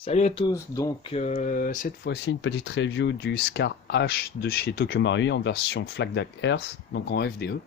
Salut à tous, donc cette fois-ci une petite review du Scar H de chez Tokyo Marui en version Flak Dark Earth, donc en FDE.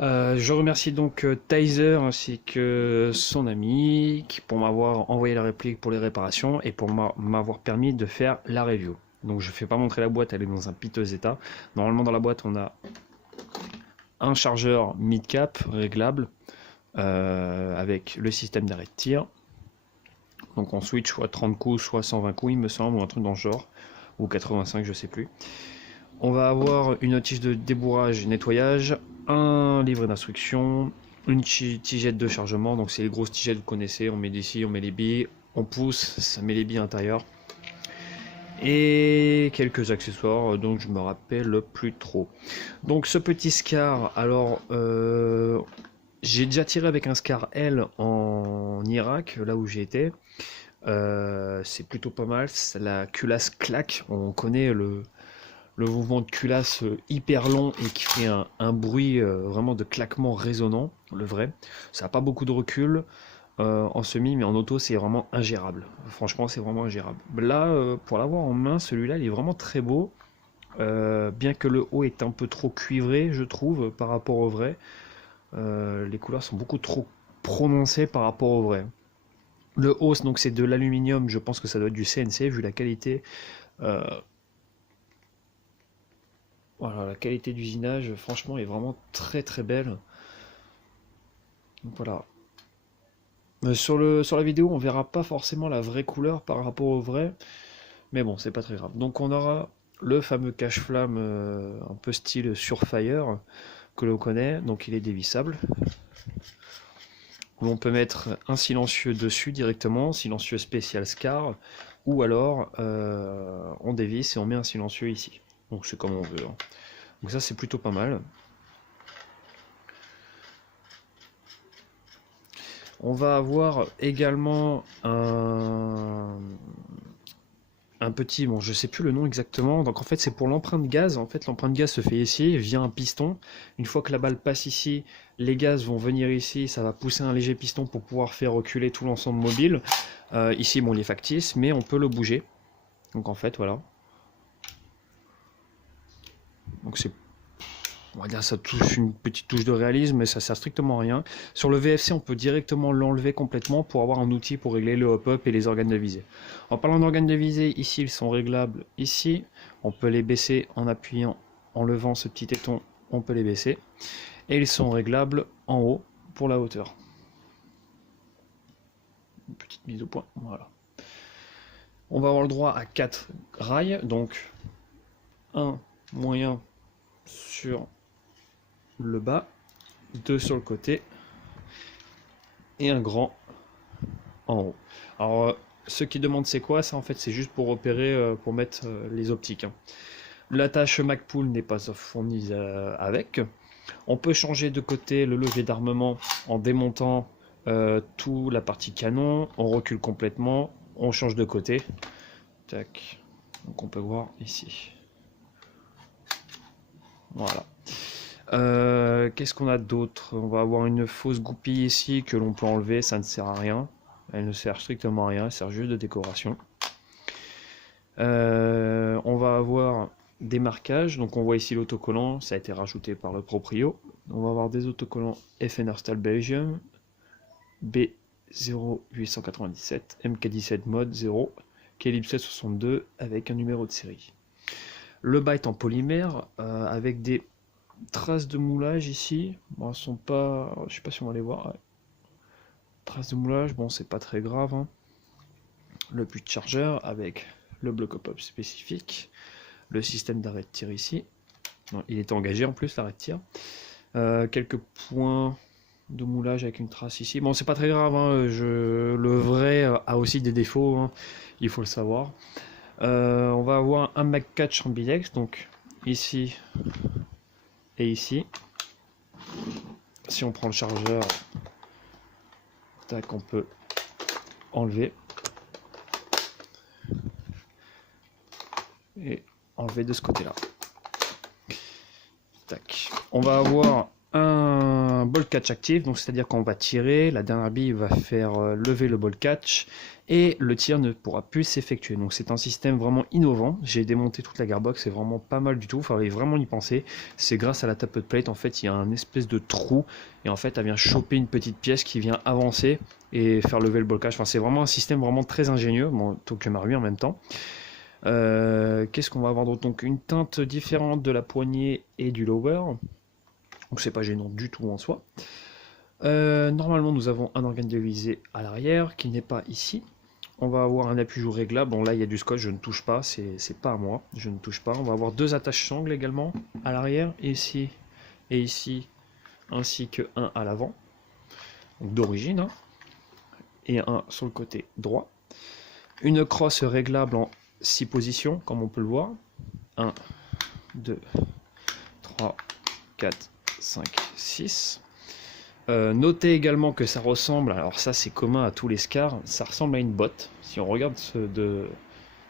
Je remercie donc Taser ainsi que son ami pour m'avoir envoyé la réplique pour les réparations et pour m'avoir permis de faire la review. Donc je ne fais pas montrer la boîte, elle est dans un piteux état. Normalement dans la boîte on a un chargeur mid-cap réglable avec le système d'arrêt de tir. Donc on switch soit 30 coups, soit 120 coups, il me semble, ou un truc dans le genre, ou 85, je sais plus. On va avoir une notice de débourrage et nettoyage, un livret d'instructions, une tigette de chargement, donc c'est les grosses tigettes, vous connaissez, on met d'ici, on met les billes, on pousse, ça met les billes à l'intérieur. Et quelques accessoires dont je me rappelle plus trop. Donc ce petit Scar, alors j'ai déjà tiré avec un Scar L en Irak, là où j'étais. C'est plutôt pas mal, la culasse claque, on connaît le mouvement de culasse hyper long et qui fait un bruit vraiment de claquement résonnant, le vrai. Ça n'a pas beaucoup de recul en semi, mais en auto c'est vraiment ingérable. Franchement c'est vraiment ingérable. Là, pour l'avoir en main, celui-là il est vraiment très beau. Bien que le haut est un peu trop cuivré, je trouve, par rapport au vrai. Les couleurs sont beaucoup trop prononcées par rapport au vrai. Le haut, donc c'est de l'aluminium, je pense que ça doit être du CNC vu la qualité. Euh, voilà, la qualité d'usinage, franchement, est vraiment très très belle. Donc voilà. Sur la vidéo, on verra pas forcément la vraie couleur par rapport au vrai, mais bon, c'est pas très grave. Donc on aura le fameux cache-flamme un peu style Surfire que l'on connaît, donc il est dévissable. On peut mettre un silencieux dessus directement, silencieux spécial Scar, ou alors on dévisse et on met un silencieux ici. Donc c'est comme on veut. Hein. Donc ça c'est plutôt pas mal. On va avoir également un petit, bon je sais plus le nom exactement, donc en fait c'est pour l'empreinte gaz, en fait l'empreinte gaz se fait ici via un piston, une fois que la balle passe ici, les gaz vont venir ici, ça va pousser un léger piston pour pouvoir faire reculer tout l'ensemble mobile, ici bon il est factice, mais on peut le bouger, donc en fait voilà, donc c'est, on va dire ça touche une petite touche de réalisme, mais ça sert strictement à rien. Sur le VFC, on peut directement l'enlever complètement pour avoir un outil pour régler le hop-up et les organes de visée. En parlant d'organes de visée, ici ils sont réglables ici. On peut les baisser en appuyant, en levant ce petit téton, on peut les baisser. Et ils sont réglables en haut pour la hauteur. Une petite mise au point, voilà. On va avoir le droit à 4 rails, donc un moyen sur le bas, 2 sur le côté et un grand en haut. Alors ceux qui demandent c'est quoi, ça en fait c'est juste pour repérer, pour mettre les optiques. Hein. L'attache MacPool n'est pas fournie avec. On peut changer de côté le levier d'armement en démontant toute la partie canon, on recule complètement, on change de côté. Tac. Donc on peut voir ici. Voilà. Qu'est-ce qu'on a d'autre? On va avoir une fausse goupille ici que l'on peut enlever, ça ne sert à rien. Elle ne sert strictement à rien, elle sert juste de décoration. On va avoir des marquages, donc on voit ici l'autocollant, ça a été rajouté par le proprio. On va avoir des autocollants FN Arstal Belgium, B0897, MK17 mode 0, calibre 762 avec un numéro de série. Le bas est en polymère avec des traces de moulage ici. Bon, elles sont pas, je sais pas si on va les voir. Ouais. Traces de moulage, bon c'est pas très grave. Hein. Le puits de chargeur avec le bloc pop spécifique, le système d'arrêt de tir ici. Non, il est engagé en plus l'arrêt de tir. Quelques points de moulage avec une trace ici. Bon c'est pas très grave. Hein, le vrai a aussi des défauts. Hein, il faut le savoir. On va avoir un MacCatch ambidex, donc ici et ici. Si on prend le chargeur, tac, on peut enlever et enlever de ce côté là. Tac. On va avoir un ball catch actif, donc c'est-à-dire qu'on va tirer, la dernière bille va faire lever le ball catch et le tir ne pourra plus s'effectuer. Donc c'est un système vraiment innovant. J'ai démonté toute la gearbox, c'est vraiment pas mal du tout, il fallait vraiment y penser. C'est grâce à la tapered plate, en fait il y a un espèce de trou et en fait elle vient choper une petite pièce qui vient avancer et faire lever le ball catch. Enfin, c'est vraiment un système vraiment très ingénieux, bon, Tokyo Maru en même temps. Qu'est-ce qu'on va avoir d'autre? Donc une teinte différente de la poignée et du lower. Donc c'est pas gênant du tout en soi. Normalement nous avons un organe de visée à l'arrière qui n'est pas ici. On va avoir un appui-jour réglable. Bon là il y a du scotch, je ne touche pas, c'est pas à moi, je ne touche pas. On va avoir deux attaches sangles également à l'arrière, ici et ici, ainsi que un à l'avant, d'origine, hein, et un sur le côté droit. Une crosse réglable en 6 positions, comme on peut le voir. 1, 2, 3, 4, 5, 6. Notez également que ça ressemble, alors ça c'est commun à tous les scars, ça ressemble à une botte. Si on regarde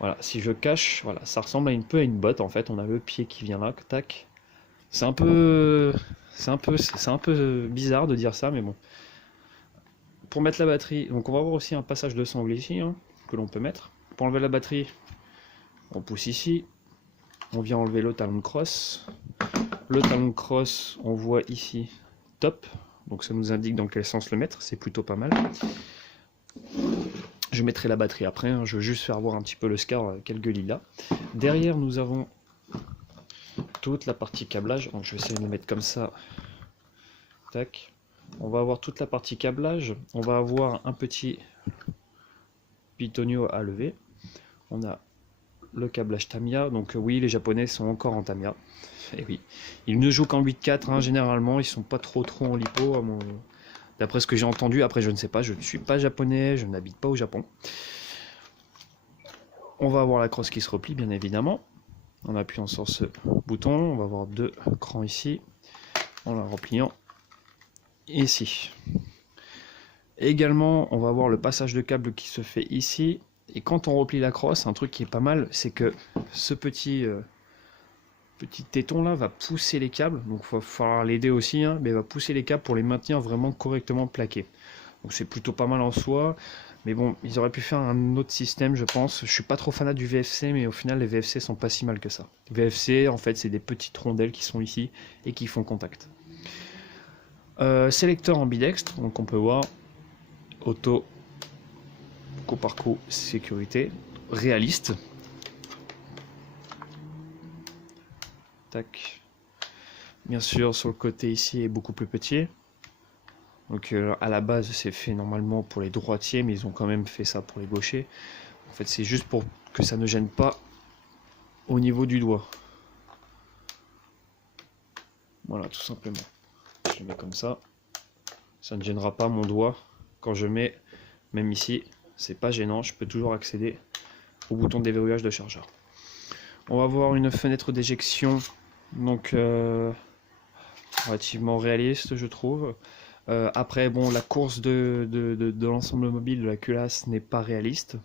voilà, si je cache, voilà, ça ressemble un peu à une botte en fait. On a le pied qui vient là, tac. C'est un peu bizarre de dire ça, mais bon. Pour mettre la batterie, donc on va avoir aussi un passage de sangle ici, hein, que l'on peut mettre. Pour enlever la batterie, on pousse ici. On vient enlever le talon de crosse. Le talon de crosse, on voit ici top. Donc ça nous indique dans quel sens le mettre, c'est plutôt pas mal. Je mettrai la batterie après, hein. Je veux juste faire voir un petit peu le scar, quel gueule il a. Derrière nous avons toute la partie câblage, donc je vais essayer de le mettre comme ça. Tac. On va avoir toute la partie câblage, on va avoir un petit pitonio à lever. On a le câblage Tamiya, donc oui les japonais sont encore en Tamiya. Et oui, ils ne jouent qu'en 8.4 hein, généralement, ils sont pas trop en lipo d'après ce que j'ai entendu. Après je ne sais pas, je ne suis pas japonais, je n'habite pas au Japon. On va avoir la crosse qui se replie bien évidemment, en appuyant sur ce bouton. On va avoir deux crans ici, en la repliant ici. Également on va avoir le passage de câble qui se fait ici. Et quand on replie la crosse, un truc qui est pas mal, c'est que ce petit téton là va pousser les câbles, donc il va falloir l'aider aussi, hein, mais va pousser les câbles pour les maintenir vraiment correctement plaqués. Donc c'est plutôt pas mal en soi, mais bon, ils auraient pu faire un autre système je pense. Je suis pas trop fanat du VFC, mais au final les VFC sont pas si mal que ça. VFC en fait c'est des petites rondelles qui sont ici et qui font contact. Sélecteur ambidextre, donc on peut voir auto, coup par coup, sécurité, réaliste. Tac. Bien sûr, sur le côté ici est beaucoup plus petit. Donc à la base, c'est fait normalement pour les droitiers, mais ils ont quand même fait ça pour les gauchers. En fait, c'est juste pour que ça ne gêne pas au niveau du doigt. Voilà, tout simplement. Je le mets comme ça. Ça ne gênera pas mon doigt. Quand je mets, même ici, c'est pas gênant. Je peux toujours accéder au bouton de déverrouillage de chargeur. On va voir une fenêtre d'éjection, donc relativement réaliste, je trouve. Après, bon, la course de l'ensemble mobile de la culasse n'est pas réaliste.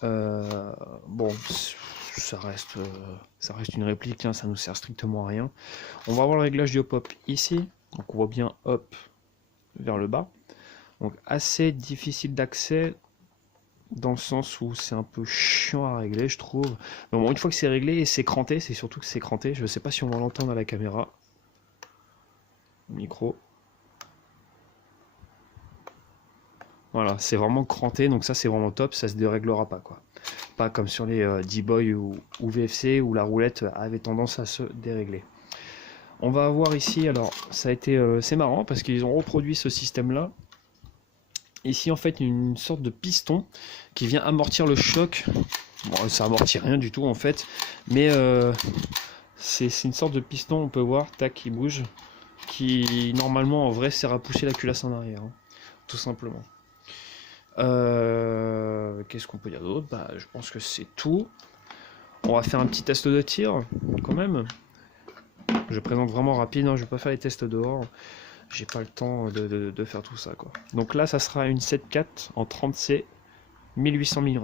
Bon, ça reste une réplique, hein, ça nous sert strictement à rien. On va avoir le réglage du hop-hop ici, donc on voit bien hop vers le bas. Donc assez difficile d'accès, dans le sens où c'est un peu chiant à régler, je trouve. Mais bon, une fois que c'est réglé et c'est cranté, c'est surtout que c'est cranté. Je sais pas si on va l'entendre à la caméra. Micro. Voilà, c'est vraiment cranté, donc ça c'est vraiment top, ça se déréglera pas quoi. Pas comme sur les D-Boy ou VFC où la roulette avait tendance à se dérégler. On va avoir ici, alors ça a été, c'est marrant parce qu'ils ont reproduit ce système là. Ici en fait une sorte de piston qui vient amortir le choc. Bon, ça amortit rien du tout en fait, mais c'est une sorte de piston, on peut voir, tac, qui bouge, qui normalement en vrai sert à pousser la culasse en arrière, hein, tout simplement. Qu'est-ce qu'on peut dire d'autre? Bah, je pense que c'est tout. On va faire un petit test de tir quand même. Je présente vraiment rapide, hein, je vais pas faire les tests dehors. J'ai pas le temps de faire tout ça quoi. Donc là ça sera une 7.4 en 30C 1800 mAh.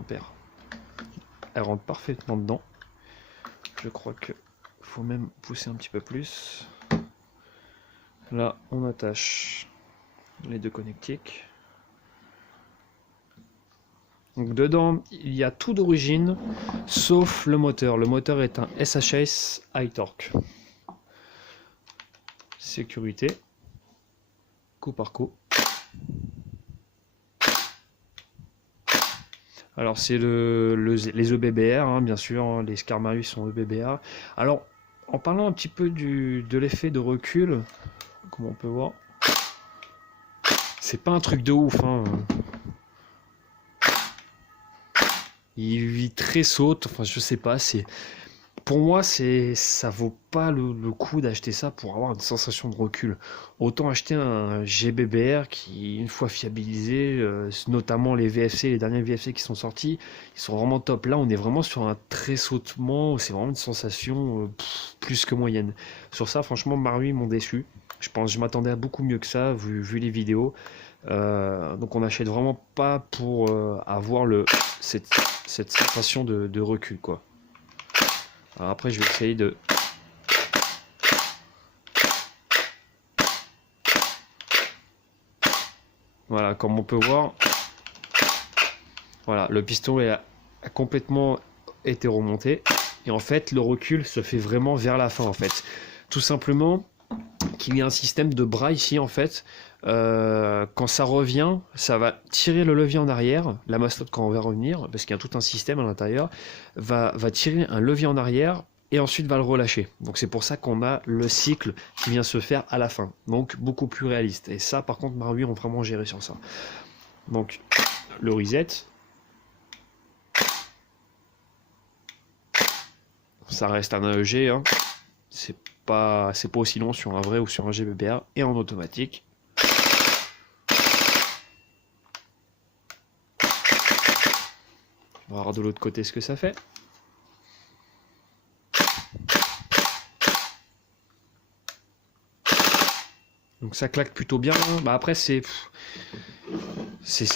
Elle rentre parfaitement dedans. Je crois que faut même pousser un petit peu plus. Là, on attache les deux connectiques. Donc dedans, il y a tout d'origine, sauf le moteur. Le moteur est un SHS High Torque. Sécurité. Coup par coup. Alors c'est les EBBR, hein, bien sûr, hein, les Scar Marius sont EBBR. Alors, en parlant un petit peu de l'effet de recul, comme on peut voir, c'est pas un truc de ouf, hein. Il très saute, enfin je sais pas, pour moi ça vaut pas le coup d'acheter ça pour avoir une sensation de recul. Autant acheter un GBBR qui, une fois fiabilisé, notamment les VFC, les derniers VFC qui sont sortis, ils sont vraiment top. Là on est vraiment sur un très sautement, c'est vraiment une sensation plus que moyenne. Sur ça franchement Marui m'ont déçu. Je m'attendais à beaucoup mieux que ça vu les vidéos. Donc on n'achète vraiment pas pour avoir cette sensation de recul quoi. Alors après je vais essayer de... Voilà, comme on peut voir, voilà, le piston a complètement été remonté. Et en fait, le recul se fait vraiment vers la fin en fait. Tout simplement qu'il y a un système de bras ici en fait. Quand ça revient, ça va tirer le levier en arrière. La mascotte quand on va revenir, parce qu'il y a tout un système à l'intérieur, va tirer un levier en arrière et ensuite va le relâcher. Donc c'est pour ça qu'on a le cycle qui vient se faire à la fin. Donc beaucoup plus réaliste. Et ça par contre Marui ont vraiment géré sur ça. Donc le reset. Ça reste un AEG, hein. C'est pas aussi long sur un vrai ou sur un GBBR et en automatique. On va voir de l'autre côté ce que ça fait. Donc ça claque plutôt bien. Bah après c'est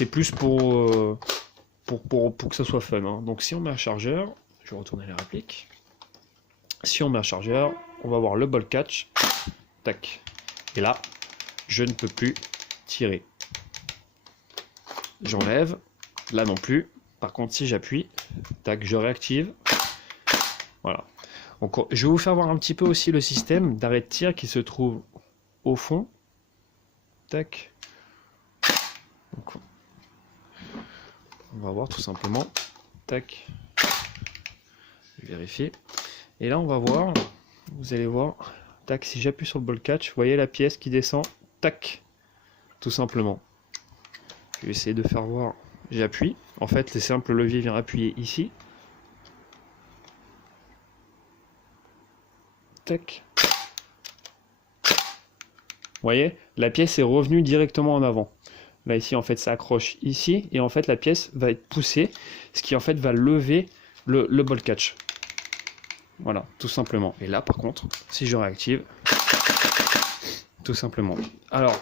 plus pour que ça soit fun, hein. Donc si on met un chargeur, je vais retourner la réplique. Si on met un chargeur, on va voir le ball catch. Tac. Et là, je ne peux plus tirer. J'enlève. Là non plus. Par contre, si j'appuie, tac, je réactive. Voilà. Donc, je vais vous faire voir un petit peu aussi le système d'arrêt de tir qui se trouve au fond. Tac. Donc, on va voir tout simplement. Tac. Je vérifie. Et là, on va voir. Vous allez voir. Tac, si j'appuie sur le ball catch, vous voyez la pièce qui descend. Tac. Tout simplement. Je vais essayer de faire voir. J'appuie. En fait, le simple levier vient appuyer ici. Tac. Vous voyez, la pièce est revenue directement en avant. Là, ici, en fait, ça accroche ici. Et en fait, la pièce va être poussée. Ce qui, en fait, va lever le ball catch. Voilà, tout simplement. Et là, par contre, si je réactive, tout simplement. Alors,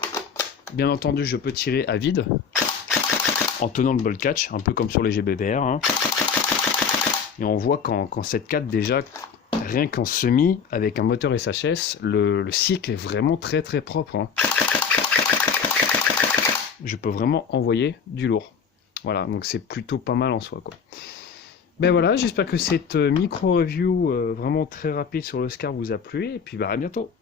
bien entendu, je peux tirer à vide en tenant le ball catch, un peu comme sur les GBBR, hein. Et on voit qu'en 7.4 déjà, rien qu'en semi, avec un moteur SHS, le cycle est vraiment très très propre, hein. Je peux vraiment envoyer du lourd. Voilà, donc c'est plutôt pas mal en soi, quoi. Ben voilà, j'espère que cette micro-review vraiment très rapide sur le Scar vous a plu, et puis bah à bientôt.